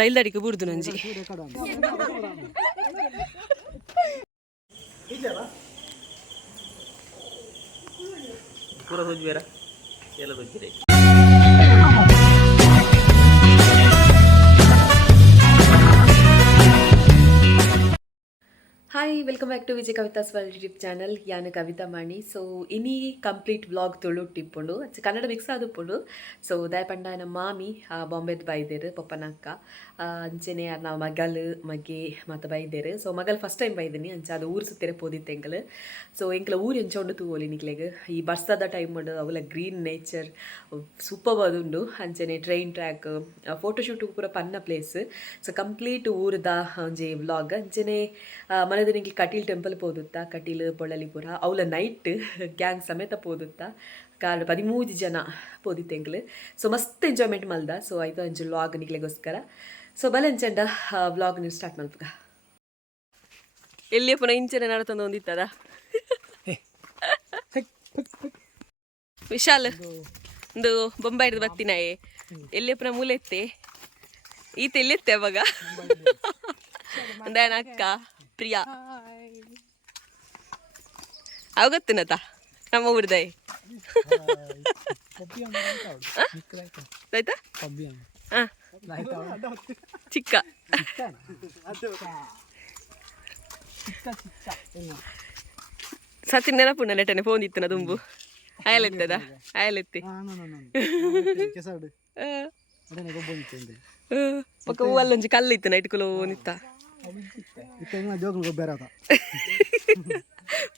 Rail ದಾಡಿಗೆ ಬುಡ್ದು ನಂಜಿ ಪೂರ ಸೊಜ್ಜಿ ಬೇರ ಎಲ್ಲ ಸೊಜ್ಜಿರೆ. Hi welcome back to Vijay Kavitha's world YouTube channel. ಯಾನು ಕವಿತಾ ಮಾಣಿ. ಸೊ ಇನಿ ಕಂಪ್ಲೀಟ್ ವ್ಲಾಗ್ ತುಳು ಟಿಪ್ಪುಂಡು ಕನ್ನಡ ಮಿಕ್ಸ್ ಆದುಪ್ಪುಂಡು. ಸೊ ದಯಪಂಡ ನಮ್ಮ ಮಾಮಿ ಬಾಂಬೆದು ಬೈದೇರು ಪಪ್ಪನ ಅಕ್ಕ ಅಂಚೆನೆ ನಾವು ಮಗಳು ಮಗೆ ಮತ್ತು ಬೈದೇರು. ಸೊ ಮಗಳು ಫಸ್ಟ್ ಟೈಮ್ ಬೈದೀನಿ ಅಂಚೆ ಅದು ಊರು ಸುತ್ತಿರ ಪೋದಿತ್ತು ಎಂಕಲು. ಸೊ ಎಂಕಲ ಊರು ಎಂಚೊಂಡು ತೂವೋಲಿ ನಿಕ್ಲೆಗ್ ಈ ಬರ್ಸದ ಟೈಮ್ ಉಂಡು ಅವಲ ಗ್ರೀನ್ ನೇಚರ್ ಸೂಪರ್ ಅದುಂಡು. ಅಂಚೆನೆ ಟ್ರೈನ್ ಟ್ರ್ಯಾಕ್ ಫೋಟೋಶೂಟ್ ಪೂರ ಪನ್ನ ಪ್ಲೇಸ್. ಸೊ ಕಂಪ್ಲೀಟ್ ಊರದ ಒಂಜಿ ವ್ಲಾಗ್ ಅಂಚೆನೆ ಮನೆದು ನಿಂಗೆ ಕಟೀಲ್ ಟೆಂಪಲ್ ಪೋದುತ್ತಾ ಕಟೀಲ್ ಪೊಳಲಿ ಪೂರ ಅವಳ ನೈಟ್ ಗ್ಯಾಂಗ್ ಸಮೇತ ಪೋದುತ್ತಾ ಕಾಡು 13 ಜನ ಪೋದಿತ್ತು ಎಂಕ್ಲು. ಸೊ ಮಸ್ತ್ ಎಂಜಾಯ್ಮೆಂಟ್ ಮಲ್ದ. ಸೊ ಆಯಿತು ಅಂಚು ವ್ಲಾಗ್ ನಿಕ್ಲೆಗೋಸ್ಕರ. ಸೊ ಬಲ ಎಂಚಂಡ ವ್ಲಾಗ್ ನೀವು ಸ್ಟಾರ್ಟ್ ಮಲ್ಪುಗ ಎಲ್ಲಿಯ ಪುನಃ ಇಂಚನೆ ನಡತಂದು ಒಂದಿತ್ತದ ವಿಶಾಲ್ ಒಂದು ಬೊಂಬೆ ಹಿಡಿದು ಬರ್ತೀನಾಯೇ ಎಲ್ಲಿಯ ಪುನಃ ಮೂಲೆ ಎತ್ತೆ ಈತ ಎಲ್ಲಿತ್ತೆ ಅವಾಗ ಅಂದ ಅಕ್ಕ ಪ್ರಿಯಾ ಅವಗತ್ತಿನತ ನಮ್ಮ ಊರ್ದಾಯಿ ಆಯ್ತಾ ಚಿಕ್ಕ ಸಚಿನ್ ನೆನಪುಣ್ಣ ಲೆಟನೆ ಫೋನ್ ಇತ್ತು ನಾ ತುಂಬು ಅಯಲೆತ್ತದ ಅಯಲೆತ್ತಿ ಪಕ್ಕ ಹೂವಲ್ಲೊಂಜಿ ಕಲ್ಲಿತ್ತು ನೈಟ್ಕುಲು ನಿತ್ತ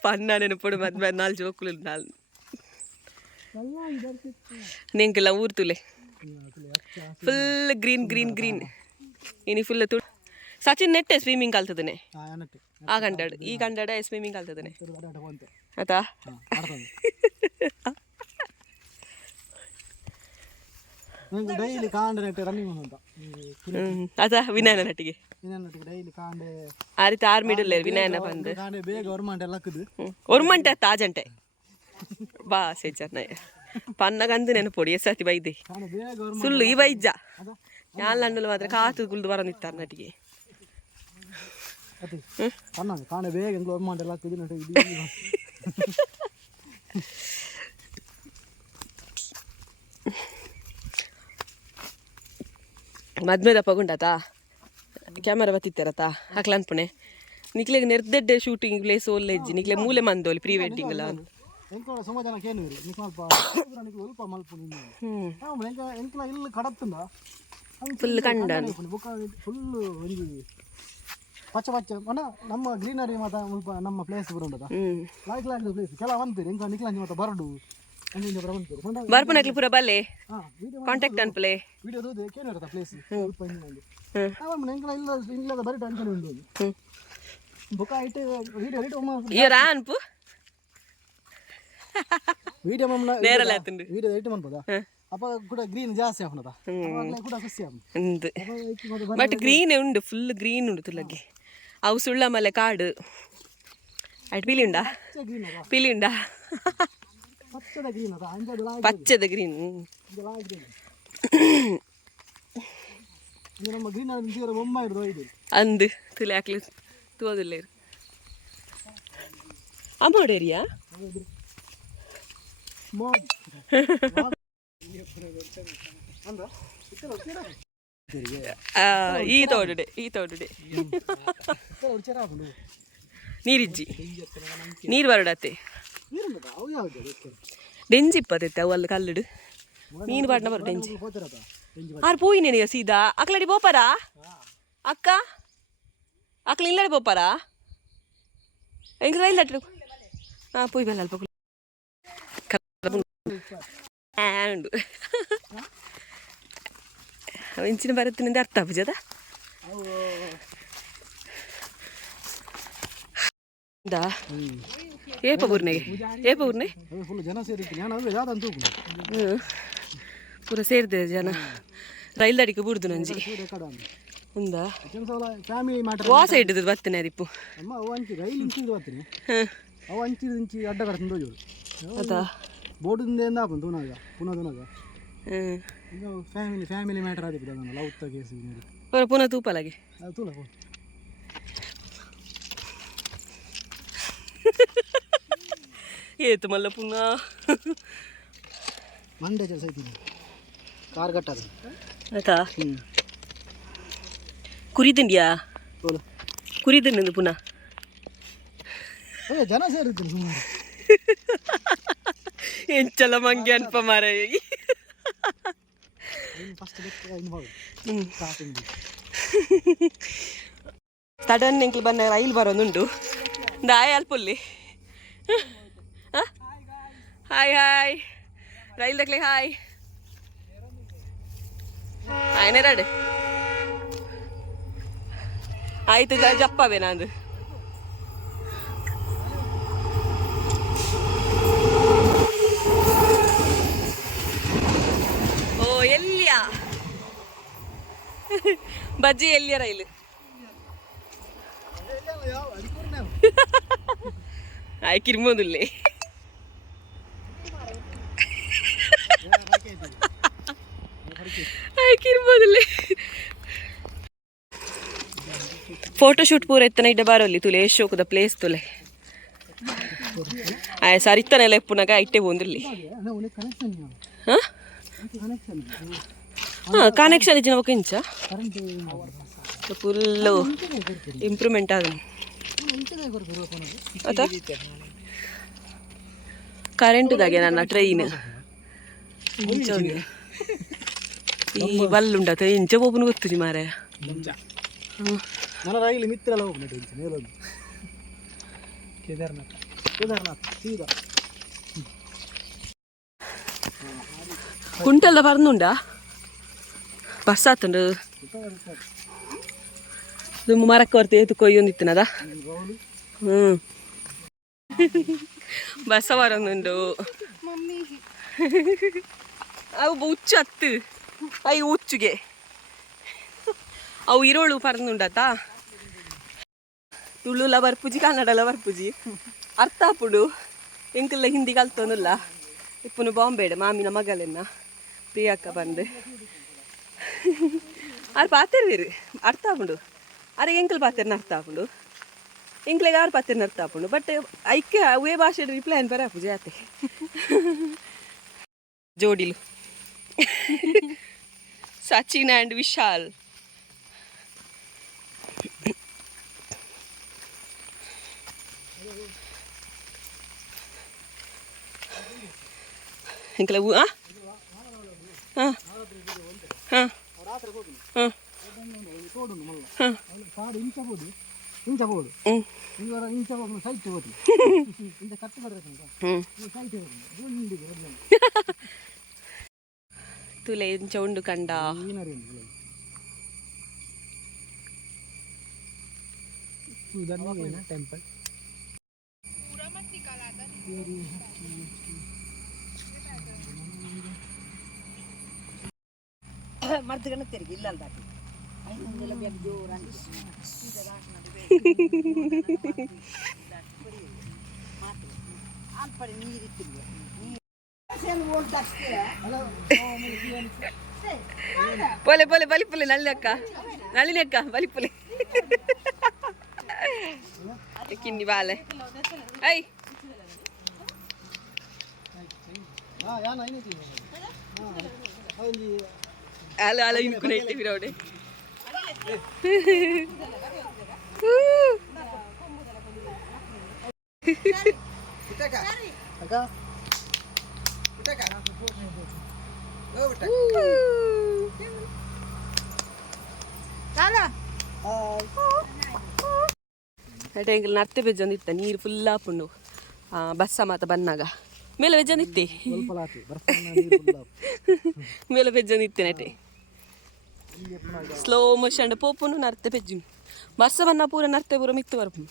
ಪನ್ನ ನೆನಪುಡು ಮದ್ವೆ 4 ಜೋಕುಲು ನೆಂಕೆಲ್ಲ ಊರ್ ತುಲೆ ಫುಲ್ ಗ್ರೀನ್ ಗ್ರೀನ್ ಗ್ರೀನ್ ಇನಿ ಫುಲ್ ತು ಸಚಿನ್ ನೆಟ್ಟೆ ಸ್ವಿಮ್ಮಿಂಗ್ ಕಲ್ತದನೆ ಆ ಗಂಡಾಡು ಈ ಗಂಡಾಡ ಸ್ವಿಮ್ಮಿಂಗ್ ಕಲ್ತದನೆ ಆಯ್ತಾ ಡೈಲಿ ಕಾಂಡೆ ರನ್ನಿಂಗ್ ಅದ ವಿನಯನ ನಟಿಗೆ ಡೈಲಿ ಕಾಂಡೆ ಆ ರೀತಿ ಆರ್ಮಿಡಲ್ಲ ವಿನಯನ ಬಂದು ಕಾಂಡೆ ಬೇಗ ಒರ್ಮಂಟೆ ಲಕ್ಕದು ಒರ್ಮಂಟೆ ತಾಜಂಟೆ ಬಾ ಸೇ ಚೆನ್ನ ಪನ್ನಗಂದು ನೆನಪೊಡಿ ಎಸ್ಸತಿ ಬೈದೆ ಸುಳ್ಳು ಈ ಬೈಜ್ಜ ಯಾಲ್ ಮಾತ್ರ ಕಾತು ಗುಲ್ದು ಬರ ನಿತ್ತಾರ ನಟಿಗೆ ಕಾಂಡೆ ಬೇಗ ಒರ್ಮಂಟೆ ಲಕ್ಕದು ಮದ್ಮೆದ ಪಗುಂಡತಾ ಕ್ಯಾಮರಾ ಬತ್ತಿತ್ತಾರತಾ ಹಾಕ್ಲ ಅನ್ಪುಣೆ ನಿಕ್ಲೆಗ್ ನೆರ್ದೆಡ್ಡೆ ಶೂಟಿಂಗ್ ಪ್ಲೇಸ್ ಒಳ್ಳೆ ಇಜ್ಜಿ ನಿಕ್ಲೆ ಮೂಲೆ ಮಂದೋಲಿ ಪ್ರೀ ವೆಡ್ಡಿಂಗ್ ಎಲ್ಲ ಫುಲ್ ಕಂಡ ಪಚ್ಚ ಪಚ್ಚ ನಮ್ಮ ಗ್ರೀನರಿ ಮಾತ ನಮ್ಮ ಪ್ಲೇಸ್ ಬರೋದ ಪ್ಲೇಸ್ ಕೆಲ ಅಂತೀರಿ ಎಂಕ ನಿಕ್ಲ ಮಾತ ಬರಡು ಬರ್ಪುನಕ್ಲಿ ಪೂರ ಬಲ್ಲೆ ಕಾಂಟ್ಯಾಕ್ಟ್ ಅನ್ಪಲೆ ವಿಡಿಯೋ ದೂದೆ ಕೇನರತ ಪ್ಲೇಸ್ ಸ್ವಲ್ಪ ಎಂಕಲ ಇಲ್ಲ ಇಂಗ್ಲದ ಬರಿಟ ಅನ್ಕೊಂಡು ಉಂಡು ಬುಕ ಐಟ್ ವಿಡಿಯೋ ರೇಟ್ ಒಮ್ಮ ಇಯರ ಅನ್ಪು ವಿಡಿಯೋ ಮಮ್ಮನ ನೇರಲ ಆತುಂಡು ವಿಡಿಯೋ ರೇಟ್ ಮನ್ಪದ ಅಪ್ಪ ಕೂಡ ಗ್ರೀನ್ ಜಾಸ್ತಿ ಆಪನದ ಅವಾಗ ಕೂಡ ಖುಷಿ ಆಪನ ಉಂದು ಬಟ್ ಗ್ರೀನ್ ಉಂಡು ಫುಲ್ ಗ್ರೀನ್ ಉಂಡು ತುಲಗಿ ಅವು ಸುಳ್ಳ ಮಲೆ ಕಾಡು ಐಟ್ ಪಿಲಿ ಉಂಡಾ ಪಿಲಿ ಉಂಡಾ ಪಚ್ಚದ ಗ್ರೀನ್ ಅಂದು ತುಲೆ ಹಾಕ್ಲಿ ತೋದಿಲ್ಲ ಅಮ್ಮೋಡ್ ಏರಿಯಾ ಈ ತೋಡುಡೆ ನೀರಿಜ್ಜಿ ನೀರು ಬರಡತ್ತೆ ಡೆಂಜಿ ಇಪ್ಪತ್ತೈತೆ ಅವಲ್ಲ ಕಲ್ಲುಡು ಮೀನು ಪಾಟ್ನ ಬರು ಡೆಂಜಿ ಆರು ಪೋಯಿನೇನೆ ಸೀದಾ ಅಕ್ಲಡಿ ಪೋಪಾರಾ ಅಕ್ಕ ಅಕ್ಲ ಇಲ್ಲಡಿ ಪೋಪಾರಾ ಎಂಕ ರೈಲ್ ಅಟ್ರು ಹಾಂ ಪೋಯ್ ಬಲ್ಲ ಅಲ್ಪ ಉಂಡು ಇಂಚಿನ ಬರುತ್ತಿನಿಂದ ಅರ್ಥ ಬುಜದ ಏಪ ಊರ್ನೆಗೆ ಪೂರ ಸೇರಿದೆ ಜನ ರೈಲ್ ದಾಡಿಗೆ ಬುಡ್ದು ನಂಜಿ ఉందా ఫ్యామిలీ మ్యాటర్ వాస ఎడ్డు బత్తనే రిప్పు అమ్మ అవంచి రైలు ఇంచి బత్తనే అవంచి ఇంచి అడ్డ కడుతుందో చూడు అదా బోర్డు ఉంది ఏందా పునదునగా ఫ్యామిలీ మ్యాటర్ అది లవ్ ತ ಕೇಸ್ ಪುನಃ ತೂಪಲಾಗೆ ತುಳ ಏತು ಮಲ್ಲ ಪುನಃ ಮಂಡ್ಯ ಜಲ ಸೈತೀನಿ ಕಾರ್ ಕಟ್ಟದ ಆಯ್ತಾ ಕುರಿತಿಂಡ್ಯಾ ತೋಲ ಕುರಿತಿಂಡು ಪುನಃ ಜನ ಸೇರಿದ್ದೀನಿ ಸುಮ್ಮನೆ ಎಂಚಲ ಮಂಗೆ ಅನ್ಪ ಮಾರ ಫಸ್ಟ್ ಸ್ಟಾರ್ಟಿಂಗ್ ಸಡನ್ ಎಂಕ್ಲು ಬನ್ನ ರೈಲ್ ಬರೋದುಂಟು ದಾಯ ಅಲ್ಪುಲ್ಲಿ ಹಾಯ್ ಹಾಯ್ ರೈಲ್ ತಕ್ಲೆ ಹಾಯ್ ಆಯ್ನೆರಡು ಆಯ್ತು ಜಪ್ಪವೇ ನಂದು ಓ ಎಲ್ಲಿಯಾ ಬಜ್ಜಿ ಎಲ್ಲಿಯ ರೈಲು ಆಯ್ಕಿರ್ಬೋದಿಲ್ಲೇ ಆಯ್ಕಿರ್ಬೋದಿಲ್ಲೇ ಫೋಟೋಶೂಟ್ ಪೂರ ಎತ್ತನ ಇಡ್ಡೆ ಬಾರೋಲ್ಲಿ ತುಲೆ ಶೋಕದ ಪ್ಲೇಸ್ ತುಲೆ ಆಯ್ ಸರಿತಾನೆಲ್ಲ ಎಪ್ಪುನಾಗ ಇಟ್ಟೆ ಬಂದಿರಲಿ ಹಾಂ ಕನೆಕ್ಷನ್ ಇಚ್ಚಿನ ఒక ಇಂಚ ಫುಲ್ಲು ಇಂಪ್ರೂವ್ಮೆಂಟ್ ಆದ ಆಯ್ತಾ ಕರೆಂಟ್ದಾಗೆ ನನ್ನ ಟ್ರೈನ್ ಈ ಬಲ್ಲುಂಡತ ಇಂಚ ಒಬ್ಬನು ಗೊತ್ತಿದೆ ಮಾರೆ ನನ್ನ ರೈಲು ಮಿತ್ರಲ್ಲ ಹೋಗ್ಬಿಟ್ಟು ಮೇಲೊಂದು ಕೇದಾರ್ನಾಥ್ ಸೀದಾ ಕುಂಟಲ್ದ ಬರ್ನುಂಡ ಬಸ್ ಆತುಂಡು ದುಮ್ಮು ಮರಕ್ಕೆ ಬರ್ತೆ ಏತು ಕೊಯ್ಯೊಂದಿತ್ತಿನದ ಬಸ್ಸ ಬರೋದುಂಡು ಅವು ಹುಚ್ಚು ಹತ್ತು ಐ ಹುಚ್ಚುಗೆ ಅವು ಇರೋಳು ಪರ್ನುಂಡತ ತುಳುಲ ಬರ್ಪುಜಿ ಕನ್ನಡಲ ಬರ್ಪುಜಿ ಅರ್ಥ ಆಪುಡು ಎಂಕಲ್ಲ ಹಿಂದಿ ಕಲ್ತೋನುಲ್ಲ ಇಪ್ಪನು ಬಾಂಬೇಡ ಮಾಮಿನ ಮಗಲೆನ್ನ ಪ್ರಿಯಕ್ಕ ಬಂದು ಆರು ಪಾತಿರ್ವೇರು ಅರ್ಥ ಆಪುಂಡು ಅರೆ ಎಂಕಲ್ ಪಾತಿರ್ನ ಅರ್ಥ ಆಪುಂಡು ಎಂಕ್ಲೆಗೆ ಆರು ಪಾತಿರ್ನ ಅರ್ಥ ಆಪುಂಡು ಬಟ್ ಐಕ್ಯ ಅವೇ ಭಾಷೆ ರಿಪ್ಲೈ ಅನ್ ಬರ ಪೂಜೆ ಆತೆ ಜೋಡಿಲು ಸಚಿನ್ ಆ್ಯಂಡ್ ವಿಶಾಲ್ ಎಂಕಲ ಹಾಂ ಹಾಂ ಹಾಂ ಹಾಂ ತುಲೆ ಇಂಚ ಉಂಡು ಕಂಡ ಟೆಂಪಲ್ ಮರ್ದಗನ ತೆರಿಗೆ ಇಲ್ಲ ದಾಟಿ ಪೊಲೆ ಪೊಲೆ ಬಲಿಪುಲೆ ನಳಿನಿ ಅಕ್ಕ ಬಲಿಪುಲೆ ಕಿನ್ನಿ ಬಾಲೆ I halo halo ini kuna itti birode kitaka aga kitaka ಟೆಂಗಲ್ ನರ್ತೆ ಬೆಜ್ಜೊಂದಿತ್ತ ನೀರು ಫುಲ್ ಆಪುಂಡು ಬಸ್ಸ ಮಾತ ಬನ್ನಾಗ ಮೇಲೆ ಬೆಜ್ಜೊಂದಿತ್ತೆ ಮೇಲೆ ಬೆಜ್ಜೊಂದಿತ್ತೆ ನಟೆ ಸ್ಲೋ ಮೋಷನ್ ಪೋಪುನು ನರ್ತೆ ಬೆಜ್ಜು ಬಸ್ಸ ಬನ್ನ ಪೂರ ನರ್ತೆ ಪೂರ ಮಿತ್ತು ಬರ್ಪು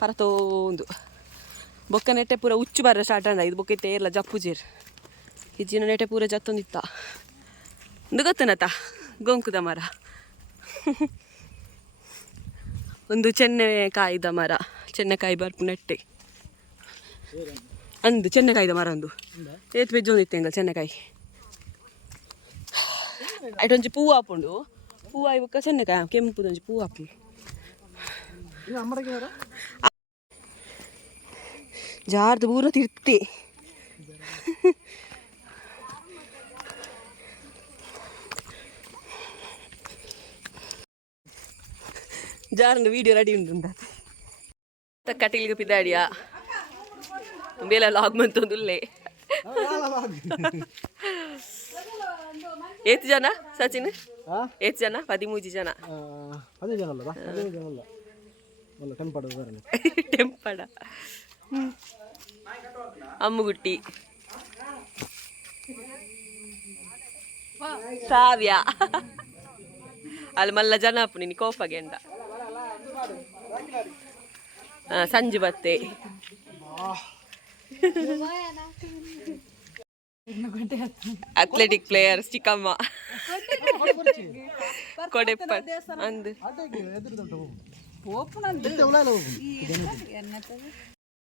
ಪರತೋಂದು ಬೊಕ್ಕ ನೆಟ್ಟೆ ಪೂರ ಉಚ್ಚು ಬರ ಸ್ಟಾರ್ಟ್ ಅಂದ ಇದು ಬೊಕ್ಕ ಎಲ್ಲ ಜಪ್ಪು ಜೇರ್ ಇಜ್ಜಿನ ನೆಟ್ಟೆ ಪೂರ ಜತ್ತೊಂದಿತ್ತ ಒಂದು ಗೊತ್ತನತ ಗೊಂಕುದ ಮರ ಒಂದು ಚೆನ್ನೆಕಾಯ್ದ ಮರ ಚೆನ್ನೆಕಾಯಿ ಬರ್ಪು ನೆಟ್ಟೆ ಅಂದು ಚೆನ್ನೆಕಾಯ್ದ ಮರ ಒಂದು ಏತ್ ಬೆಜ್ಜೊಂದಿತ್ತೆ ಎಂಗಲ್ ಚೆನ್ನೆಕಾಯಿ ಐಟೊಂಚಿ ಪೂ ಹಾಪುಂಡು ಪೂ ಆಯ್ಬೇಕ ಸಣ್ಣಕಾಯ ಕೆಂಪುದೊಂದು ಪೂ ಹಾಕಿ ಜಾರ್ದು ಪೂರ ತಿರ್ತಿ ಜಾರ್ನ ವೀಡಿಯೋ ರೆಡಿ ಉಂಟು ಕಟೀಲ್ಗೆ ಪಿದಾಡಿಯಾ ಬೇಲೆ ಲಾಗ್ ಮಂತೊಂದುಲ್ಲೆ ಏತ್ ಜನ ಸಚಿನ್ ಏತ್ ಜನ 13 ಜನ 15 ಜನ ಅಲ್ಲ 15 ಜನ ಅಲ್ಲ ಅಲ್ಲ ಟೆಂಪಡ ಅಮ್ಮುಗುಟ್ಟಿ ಸಾವ್ಯ ಅಲ್ಲಿ ಮಲ್ಲ ಜನ ಅಪ್ಪು ನಿನ್ನ ಕೋಪಗೆಂಡ ಸಂಜು ಬತ್ತೆ ಅಥ್ಲೆಟಿಕ್ ಪ್ಲೇಯರ್ಸ್ ಚಿಕ್ಕಮ್ಮ ಕೊಡೆಪ್ಪ ಅಂದು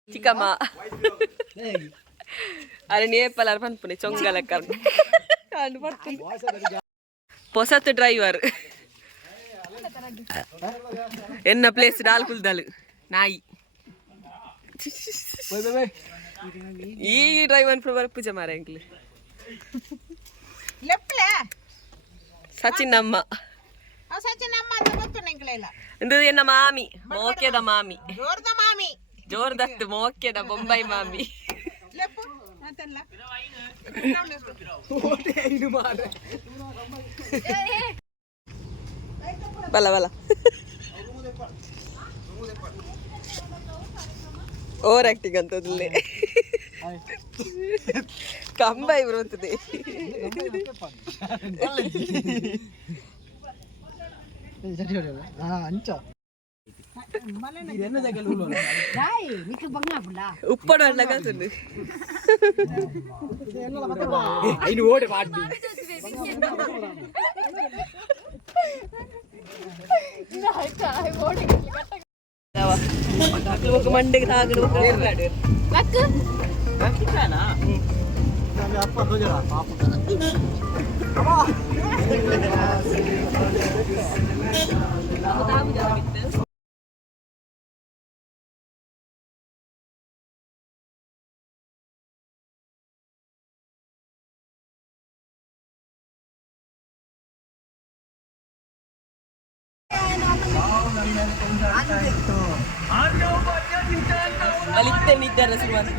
ಚಿಕ್ಕಮ್ಮ ಅರೆ ನೇಪಲ ಪನ್ಪುನೆ ಚೊಂಗಲ ಕರ್ದು ಹೊಸತ್ ಡ್ರೈವರ್ ಎನ್ನ ಪ್ಲೇಸ್ ಡಾಲ್ಕುಲ್ದಲ್ ನಾಯಿ ಈ ಡ್ರೈವರ್ ಪ್ರವರ್ ಪೂಜೆ ಮಾರ ಎಂಕ್ಲು ಸಚಿನ್ ಅಮ್ಮ ಇದು ಎನ್ನ ಮಾಮಿ ಮೋಕೆದ ಮಾಮಿ ಜೋರ್ದತ್ತು ಮೋಕೆದ ಬೊಂಬೈ ಮಾಮಿ ಬಲ ಬಲ ಓವರ್ ಆಕ್ಟಿಂಗ್ ಅಂತದಲ್ಲೇ ಕಂಬೈ ಬರುತ್ತದೆ ಉಪ್ಪಡ ಕಲ್ಸುಂಡು ಮಂಡೆಗೆ ತಾಗಲು ಬಲಿತ್ತೆ ನಿದ್ದಾರ ಸುಮಾರು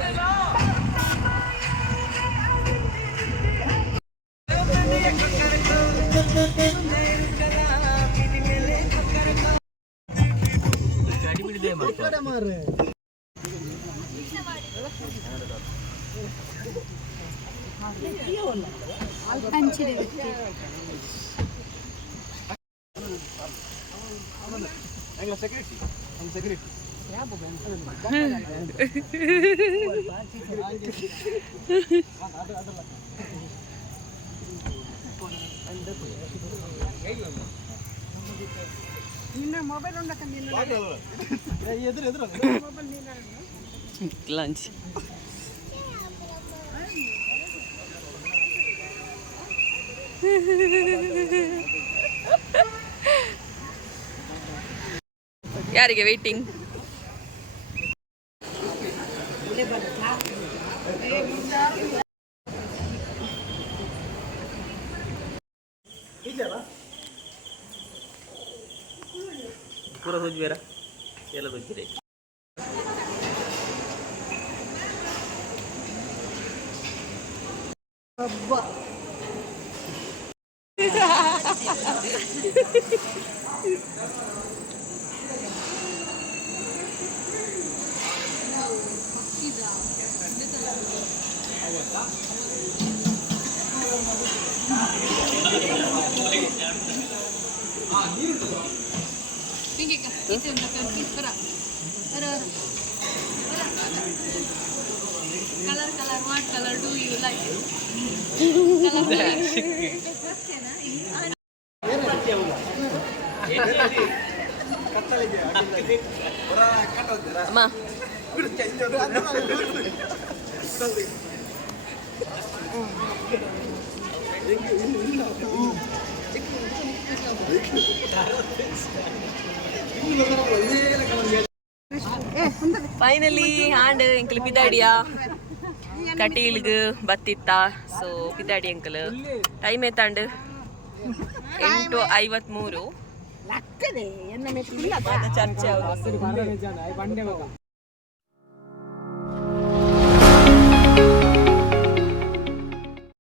ಸೆಕ್ಯೂರಿಟಿ ಮೊಬೈಲ್ ಲಂಚ್ ಯಾರಿಗೆ ವೇಟಿಂಗ್ ಪೂರ ಸೋಜ್ಬೇರ ಎಲ್ಲ ಸೋಜ್ಬೇರೆ Color, what color do you like? ಅಮ್ಮ ಫೈನಲಿ ಆಂಡ್ ಎಂಕಲ್ ಪಿದಾಡಿಯಾ ಕಟೀಲ್ಗ್ ಬತ್ತಿತ್ತ ಸೊ ಪಿದಾಡಿ ಅಂಕಲ್ ಟೈಮ್ ಏತಾಂಡ್ 8:53 ಚರ್ಚೆ ಅವರು